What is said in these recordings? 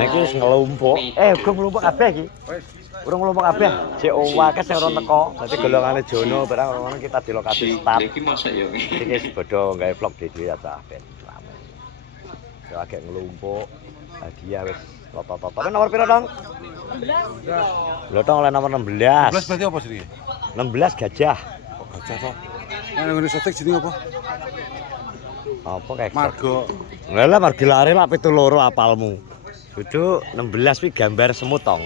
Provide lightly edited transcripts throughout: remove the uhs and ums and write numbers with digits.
Niki wis ngelumpuk. Gue ngelumpuk kabeh iki. Urung ngelumpuk kabeh. Jek owake sing ora teko. Dadi golongane Jono barang ngono kita di lokasi start. Iki masak ya. Iki wis padha gawe vlog dhewe ya ta ben. Yo agek ngelumpuk. Hadiah wis toto-toto. Nomor piro, Tong? 16. Lho, Tong oleh nomor 16. 16 berarti apa sih? 16 gajah. Oh, gajah toh. Nang sotek jenenge apa? Apa kayak Margo. Lah margi lare lak 72 apalmu. Dudu 16 kuwi gambar semut tong.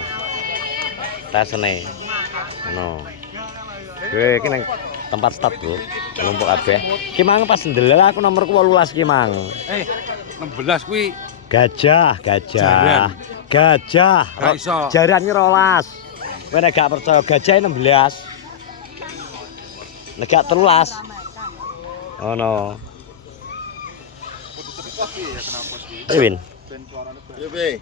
Tesene. Ngono. Kowe iki nang tempat start, Bro. Kelompok kabeh. Ki mang pas ndelok aku nomorku 18 ki mang. 16 kuwi Gajah. Jaran. Gajah. Gak iso. Jarannya 12. Kowe nek gak percaya gajah 16. Nek gak 13. Oh no. Win. Ya be.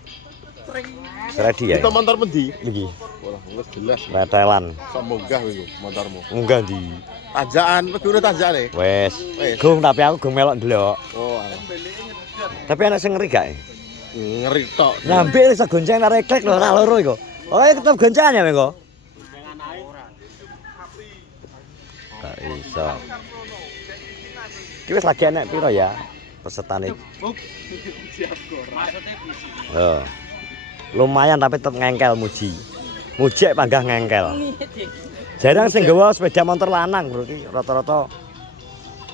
Ready ya. Kita motor mendi. Iki. Wah, wis jelas. Retelan. Sok munggah iku motormu. Munggah ndi? Tajaan, medune tajane. Wes. Wes. Gung tapi aku gung melok ndelok. Oh, alah. Tapi anak sing ngeri gak? Ngeri tok. Nyampe iso gonceng nek reklek lho ora loro iku. Oh, ketep goncengan ya, Mengko? Gak iso. Ki wis lagi enek piro ya pesertane? Oh. Lumayan tapi tetep ngengkel muji. Mujek panggah ngengkel. Jarang sing nggawa sepeda motor lanang, Bro. Iki rata-rata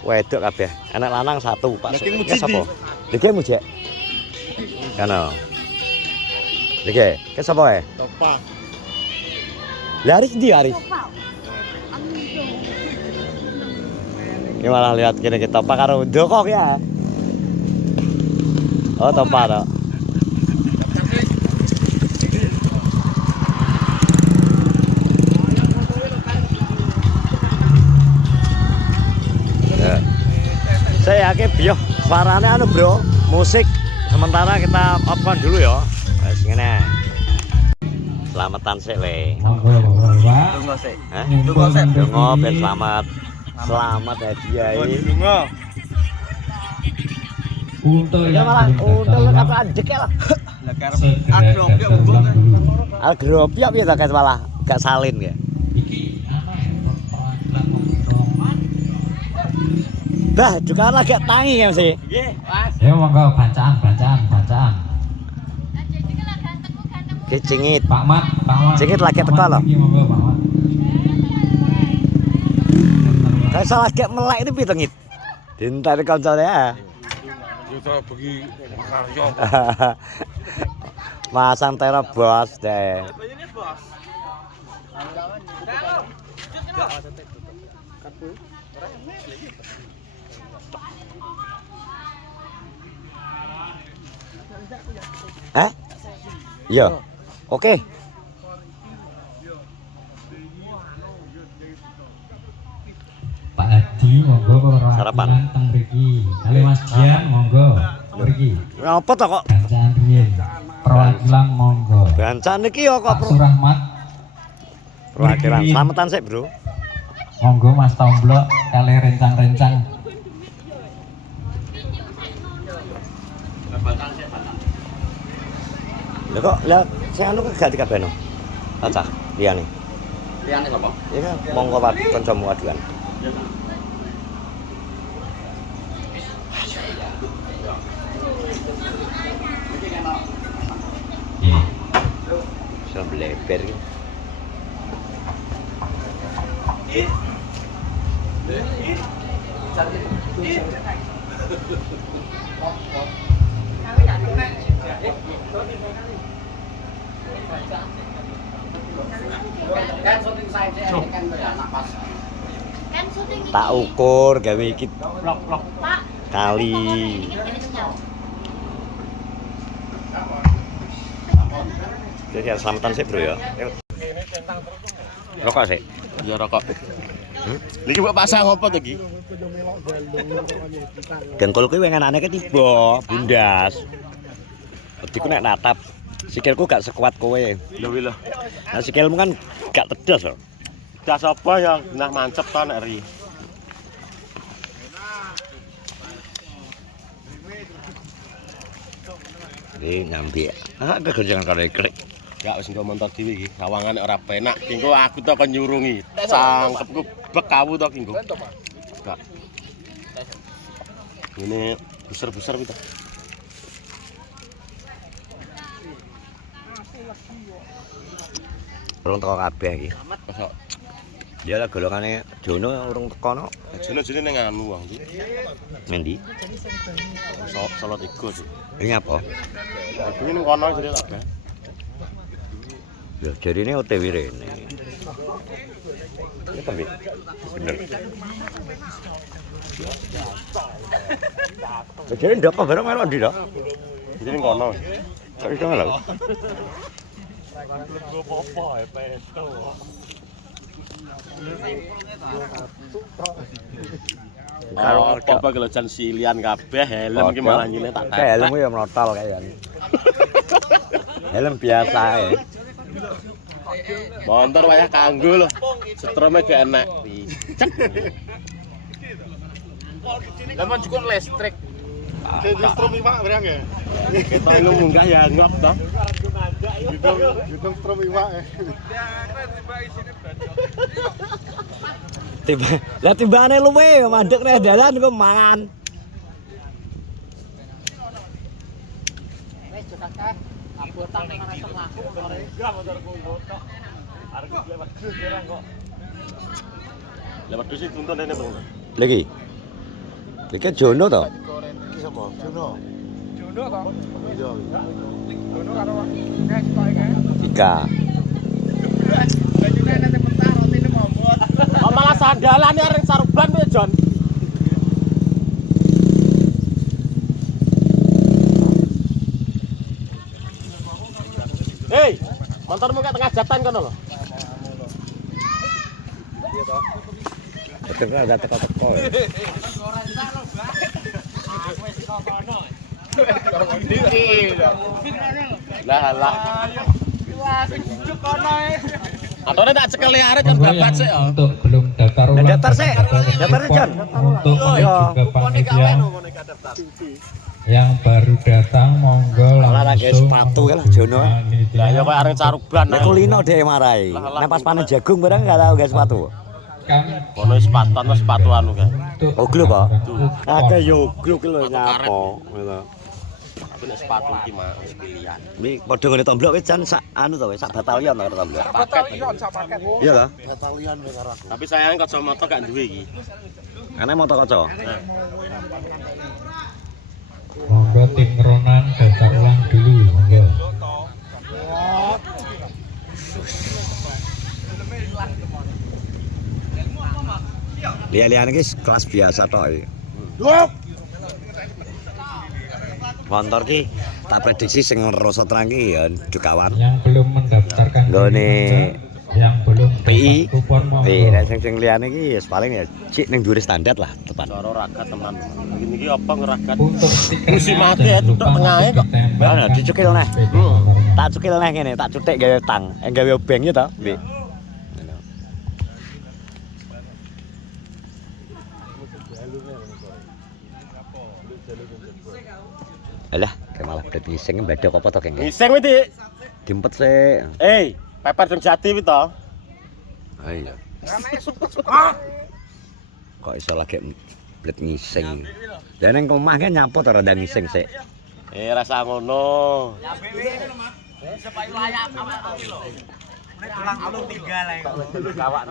wedok kabeh. Enek lanang satu, Pak. Iki sapa? Iki mujek. Kana. Iki, ke sapa ae? Topa. Laris di Aris. Ini malah lihat kini kita apa karo Doko ya. Oh, Topa toh. Saya yakin biyo suaranya anu bro, musik sementara kita off-kan dulu ya. Wes ngene. Selamatan sik le. Tunggu sik. Hah? Tunggu sik. Dongo ben selamat. Selamat hadiah iki. Tunggu. Untul Ya malah untul kata adek lah. Lah karep agropiok mbok. Agropiok piye to guys malah gak salin ya. Bah, juga lagi tangi ya sih. Nggih, Mas. Ya monggo bacaan. Ki cingit. Pak Mat. Cingit lagi teko lho. Iki monggo Pak Mat. Kayak salah kayak melek itu piye ngit. Dinten kancane ya. Kita bagi makarya. Masang teror bos deh. Iya. Oke. Pak Hadi monggo Sarapan. teng mriki. Kali Mas Dian monggo mriki. Ngapa to kok? Bacaan riyen. Perwakilan monggo. Bancan iki ya kok Pak Surahmat perwakilan. Selamatan sik, Bro. monggo Mas Tomblok kali rencang-rencang. Lha kok lah sing anu gak dikabeno. Cacah liyane. Liyane sapa? Iya kan monggo Pak kancamu aduan. Bisa bleber iki. Tak ukur gawe iki kali. Jadi selamatan sih bro ya. Rokok sih. Ya rokok. Lagi mbok pasang apa to iki? Dengkul kuwi wengenane ke tiba, bundas. Diku nek natap sikilku gak sekuat kowe. Lho lho. Nah sikilmu kan gak tedas loh. Das apa yang nah mancep to nek ri. Iki nyambi. Ah kegenjangan karo klik. Gak wis nggo montor dhewe iki. Sawangane ora penak. Engko aku to kon nyurungi. Sangkepku bekawu to engko. Gak. Ini besar-besar kita. Urung teko kabeh iki. Kosok. Dia lah golongane Jono urung teko no. Jene-jene ning anu wong iki. Mendi? Solo 3 sih. Ini apa? Aku ning kono jere tak gawe. Ya jarine OTW rene. Ya tapi bener. Jadi ndak apa barang melok ndi to? Jere ning kono. Kok iso lho? Karo apa kelojan silian kabeh helm iki malah nyine tak tepek. Helm ya mlotol kayak helm biasa ae. Motor wayah kanggo lho. Setreme gak enak. Cek. Lemon cukup listrik. Strom iwak berang ya? Kita lu munggah ya ngap toh. Hitung strom iwak ya. Tiba, lah timbane luwe mandek nek dalan kok mangan. Wes jokake abotang nang retok laku Lewat dusi tuntun rene, Bang. Lagi. Iki Jono to? Iki sapa? Jono. Jono to. Iya. Jono karo nek koke. Ika. Bajune nek mentah rotine momot. Kok malah sandalane areng saruban piye, Jon? Hei, motormu kayak tengah jatan kono lho. Betul ada teko-teko. Lah. Atone tak cekel liare kan babat sik ya. Untuk belum daftar ulang. Daftar sik. Daftar Jon. Untuk Iya. juga panitia yang baru datang monggo Olahraga langsung sepatu ya lah, Jono. Lah ya kok areng saruban. Nek kulino dhewe marai. Nek pas panen jagung bareng enggak tahu guys sepatu. Kono sepatu anu kan. Oh, gluk kok. Ada yo gluk lho nyapo. Ngono. Tapi nek sepatu iki mah wis pilihan. Iki padha ngene tomblok wis jan sak anu to wis sak batalion to karo tomblok. Batalion sak paket. Iya to? Batalion wis karo aku. Tapi sayang kacamata gak duwe iki. Ana moto kaca. monggo tim Ronan daftar ulang dulu monggo. Lihat-lihat iki kelas biasa tok iki. Motor ki tak prediksi sing ngeroso terang ki ya Dukawan. Yang belum mendaftarkan Nggone yang belum PI. dapat kupon monggo. Nek sing liyane iki ya paling ya cik ning dhuwur standar lah tepan. Cara raga teman. Begini iki apa ngeragat? Untuk stikernya Musim mati ya, jangan tutuk lupa tengahnya kok. ditempelkan Nah, dicukil neh. sepeda motornya. Tak cukil neh ngene, tak cutik gawe tang, gawe obeng ya to, Mbik. Alah, kayak malah berat ngising mbedok apa to keng? Ngising wis, Dik. Diempet sik. Peper dong jati wis to. Ah iya. Kok iso lagi berat ngising. Lah ning omah kan nyapo to rada ngising sik. Rasa ngono. Supaya layak awak lho. Nek tulang alung tinggal ae. Kawak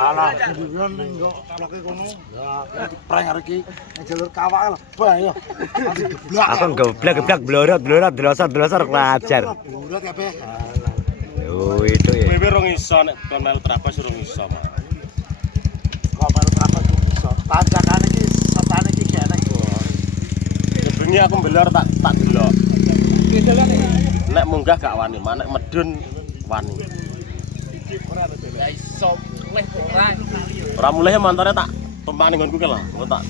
Alah, kuduan ning kok bloke kono. Ya, prank arek iki ning jalur kawak lho. Bah ya. Geblak. Aku geblak-geblak blorot delosor ngajar. Bulat kabeh. Oh, itu ya. Wewe rong iso nek kon melu trabas rong iso, Mas. Kok baru berapa tuh iso. Tanjakan iki setane iki gak enak kok. Bengi aku mbelor tak delok. Nek munggah gak wani, nek medun wani. Ya iso mulih ora. Ora mulih montore tak tumpang ning nggonku ki lho. Engko tak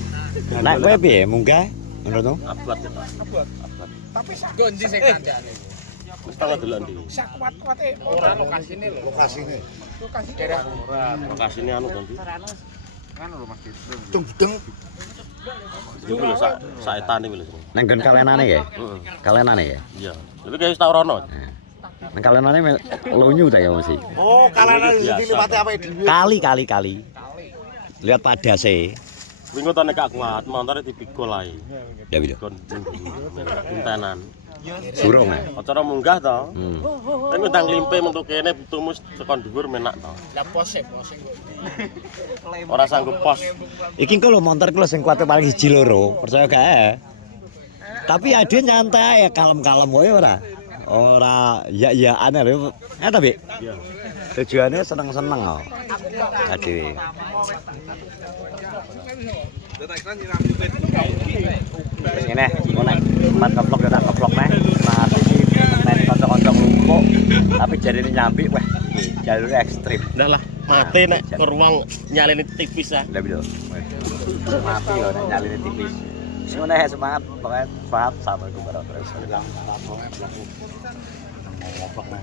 Nek kowe piye munggah? Menurutmu? abot ya, Pak. Tapi sak gondi sing kancane. Wis tak delok ndi. Sak kuat-kuate ora lokasine lho. Lokasine. Lokasi daerah Lokasine anu ganti. kan lho Mas Ditro. Tung budeng. Iku lho sak etan iki lho. Nang nggon kalenane ya? Heeh. Kalenane ya? Iya. Lha iki wis tak rono. Nang kalenane lunyu ta ya mesti. Oh, kalane diliwati apa dhewe. Kali. Lihat padase. Wingo to nek gak kuat, montore dipikul ae. Ya wis. Kon intenan. Surung ya. Acara munggah to. Nek ndang limpe mentu kene tumus tekan dhuwur menak to. Lah pose kok. Ora sanggup pos. Iki engko lho montor ku lho sing kuwate paling 1 loro, percaya gak ya? Tapi ade nyantai ya kalem-kalem wae ora. Ora ya-yaan lho. Tapi Iya. tujuannya seneng-seneng kok. Ade. Wis ngene, ngono. Tempat keplok ya tak keplok neh. Mati main kanca-kanca nglumpuk. Tapi jarine nyambi wah, jalur ekstrim. Lah lah, mati nek ke ruang nyaleni tipis ah. Lah biro. Mati loh nek nyaline tipis. Wis ngono semangat, pokoknya semangat. Assalamualaikum warahmatullahi wabarakatuh.